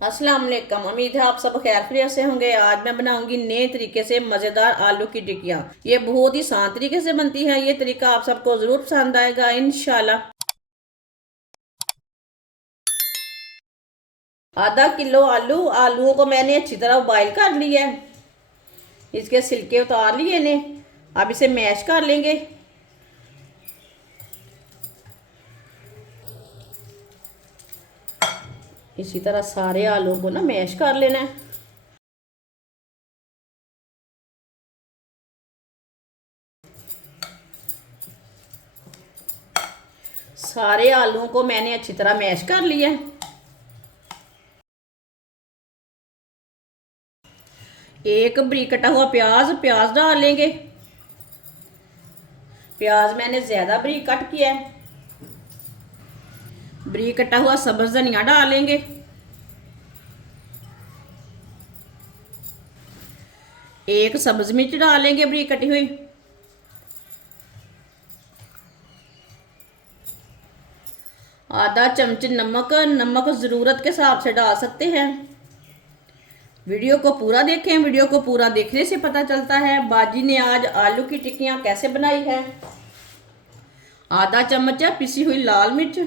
अस्सलाम वालेकुम। उम्मीद है आप सब खैरियत से होंगे। आज मैं बनाऊंगी नए तरीके से मज़ेदार आलू की टिक्कियाँ। ये बहुत ही आसान तरीके से बनती है। ये तरीका आप सबको ज़रूर पसंद आएगा इंशाल्लाह। आधा किलो आलूओं को मैंने अच्छी तरह बॉईल कर लिया है। इसके छिलके उतार लिए ने। अब इसे मैश कर लेंगे। इसी तरह सारे आलूओं को ना मैश कर लेना है। सारे आलूओं को मैंने अच्छी तरह मैश कर लिया है। एक बारीक कटा हुआ प्याज डाल लेंगे। प्याज मैंने ज़्यादा बारीक कट किया है। बारीक कटा हुआ सब्ज़ धनिया डालेंगे। एक सब्ज़ मिर्च डालेंगे बारीक कटी हुई। आधा चम्मच नमक ज़रूरत के हिसाब से डाल सकते हैं। वीडियो को पूरा देखें। वीडियो को पूरा देखने से पता चलता है बाजी ने आज आलू की टिक्कियाँ कैसे बनाई है। आधा चम्मच पिसी हुई लाल मिर्च,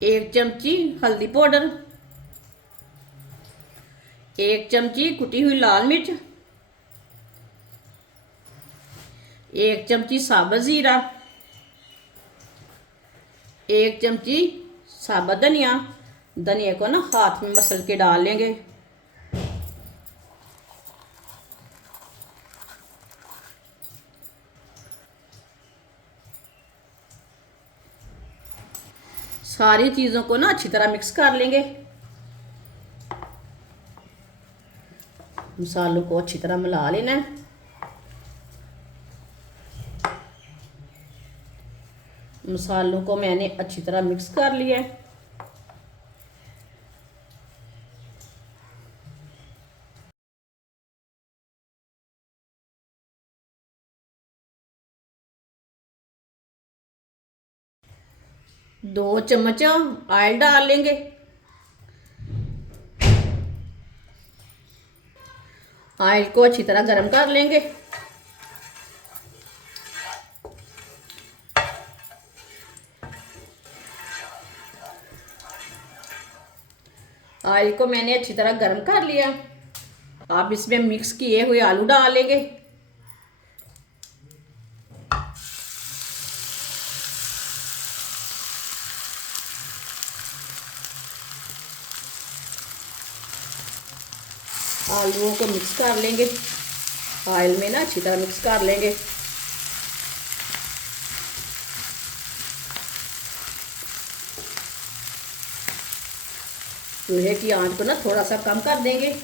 एक चमची हल्दी पाउडर, एक चमची कुटी हुई लाल मिर्च, एक चमची साबुत ज़ीरा, एक चमची साबुत धनिया। धनिया को ना हाथ में मसल के डाल लेंगे। सारी चीज़ों को ना अच्छी तरह मिक्स कर लेंगे। मसालों को अच्छी तरह मिला लेना है। मसालों को मैंने अच्छी तरह मिक्स कर लिया है। दो चम्मच ऑयल डाल लेंगे। ऑयल को अच्छी तरह गर्म कर लेंगे। ऑयल को मैंने अच्छी तरह गर्म कर लिया। अब इसमें मिक्स किए हुए आलू डाल लेंगे। आलूओं को मिक्स कर लेंगे। ऑयल में ना अच्छी तरह मिक्स कर लेंगे। चूल्हे की आंच को ना थोड़ा सा कम कर देंगे।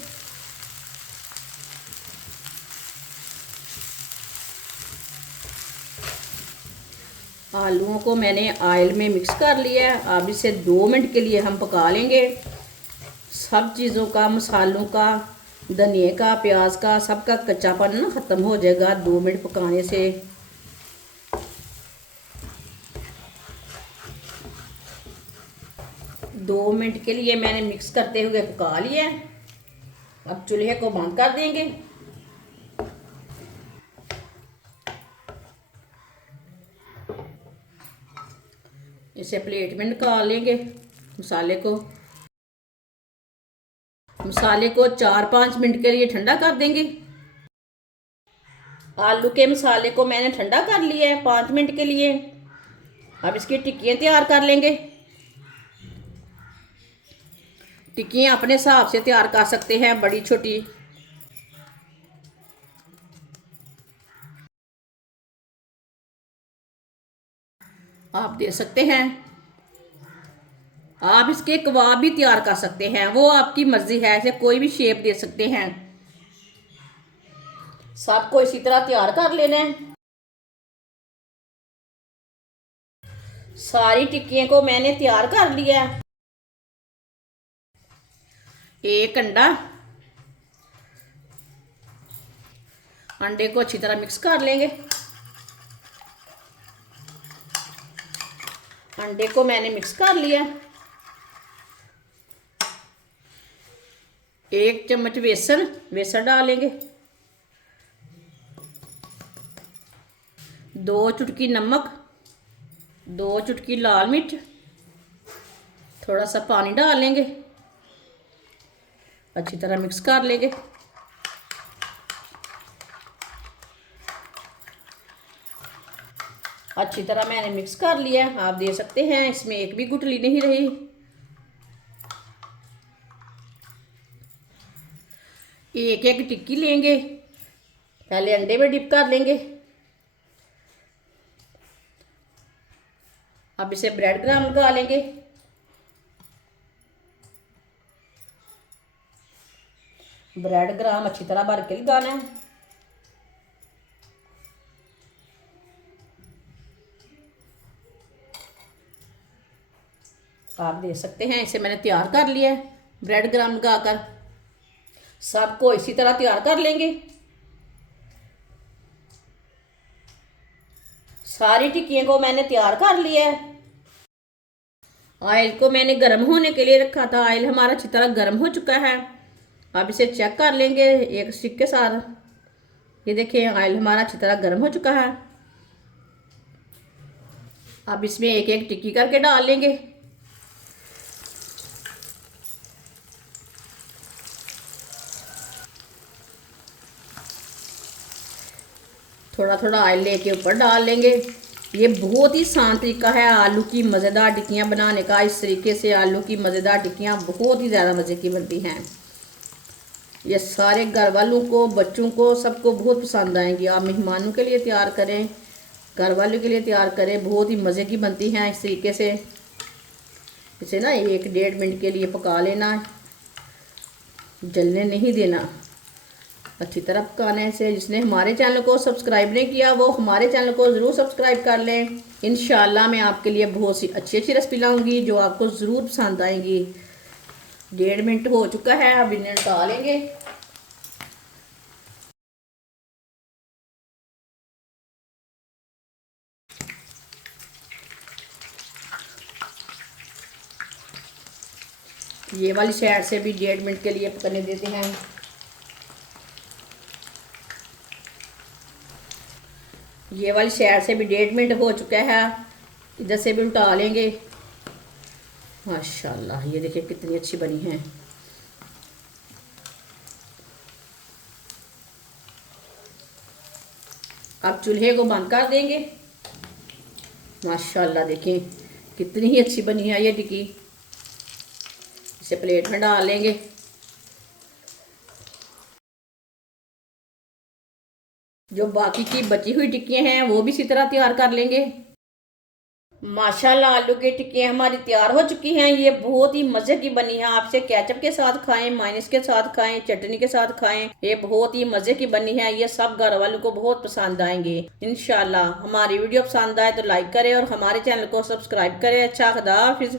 आलूओं को मैंने ऑयल में मिक्स कर लिया है। अब इसे 2 मिनट के लिए हम पका लेंगे। सब चीज़ों का, मसालों का, धनिया का, प्याज का, सबका कच्चापन ना ख़त्म हो जाएगा 2 मिनट पकाने से। दो मिनट के लिए मैंने मिक्स करते हुए पका लिया है। अब चूल्हे को बंद कर देंगे। इसे प्लेट में निकाल लेंगे। मसाले को 4-5 मिनट के लिए ठंडा कर देंगे। आलू के मसाले को मैंने ठंडा कर लिया है 5 मिनट के लिए। अब इसकी टिक्कियाँ तैयार कर लेंगे। टिक्कियाँ अपने हिसाब से तैयार कर सकते हैं, बड़ी छोटी। आप दे सकते हैं। आप इसके कबाब भी तैयार कर सकते हैं, वो आपकी मर्जी है। ऐसे कोई भी शेप दे सकते हैं। सबको इसी तरह तैयार कर लेना है। सारी टिक्कियों को मैंने तैयार कर लिया है। एक अंडे को अच्छी तरह मिक्स कर लेंगे। अंडे को मैंने मिक्स कर लिया। 1 चम्मच बेसन डालेंगे। 2 चुटकी नमक, 2 चुटकी लाल मिर्च, थोड़ा सा पानी डाल लेंगे, अच्छी तरह मिक्स कर लेंगे। अच्छी तरह मैंने मिक्स कर लिया। आप देख सकते हैं इसमें एक भी गुठली नहीं रही। एक एक टिक्की लेंगे, पहले अंडे में डिप कर लेंगे। अब इसे ब्रेड क्रम्ब लगा लेंगे। ब्रेड क्रम्ब अच्छी तरह भर के लगाना है। आप देख सकते हैं इसे मैंने तैयार कर लिया है। ब्रेड क्रम्ब लगाकर सबको इसी तरह तैयार कर लेंगे। सारी टिक्कियों को मैंने तैयार कर लिया है। ऑयल को मैंने गर्म होने के लिए रखा था। ऑयल हमारा अच्छी तरह गर्म हो चुका है। अब इसे चेक कर लेंगे एक स्टिक के साथ। ये देखिए ऑयल हमारा अच्छी तरह गर्म हो चुका है। अब इसमें एक एक टिक्की करके डाल लेंगे। थोड़ा थोड़ा ऑयल लेके ऊपर डाल लेंगे। ये बहुत ही आसान तरीका है आलू की मज़ेदार टिक्कियाँ बनाने का। इस तरीके से आलू की मज़ेदार टिक्कियाँ बहुत ही ज़्यादा मज़े की बनती हैं। ये सारे घर वालों को, बच्चों को, सबको बहुत पसंद आएंगी। आप मेहमानों के लिए तैयार करें, घर वालों के लिए तैयार करें, बहुत ही मज़े की बनती हैं। इस तरीके से इसे ना 1-1.5 मिनट के लिए पका लेना, जलने नहीं देना, अच्छी तरह पकाने से। जिसने हमारे चैनल को सब्सक्राइब नहीं किया वो हमारे चैनल को ज़रूर सब्सक्राइब कर लें। इंशाल्लाह मैं आपके लिए बहुत सी अच्छी अच्छी रेसिपी लाऊंगी जो आपको ज़रूर पसंद आएंगी। 1.5 मिनट हो चुका है, अब इन्हें डालेंगे। ये वाली साइड से भी 1.5 मिनट के लिए पकने देते हैं। ये वाली साइड से भी 1.5 मिनट हो चुका है। इधर से भी उल्टा लेंगे। माशाल्लाह ये देखिए कितनी अच्छी बनी है। अब चूल्हे को बंद कर देंगे। माशाल्लाह देखिए कितनी ही अच्छी बनी है ये टिक्की। इसे प्लेट में डाल लेंगे। जो बाकी की बची हुई टिक्कियाँ हैं वो भी इसी तरह तैयार कर लेंगे। माशाल्लाह आलू की टिक्कियाँ हमारी तैयार हो चुकी हैं। ये बहुत ही मज़े की बनी है। आप इसे केचप के साथ खाएं, मायोनीज के साथ खाएं, चटनी के साथ खाएं। ये बहुत ही मज़े की बनी है। ये सब घर वालों को बहुत पसंद आएंगे इंशाल्लाह। हमारी वीडियो पसंद आए तो लाइक करें और हमारे चैनल को सब्सक्राइब करें। अच्छा, खुदा हाफिज़।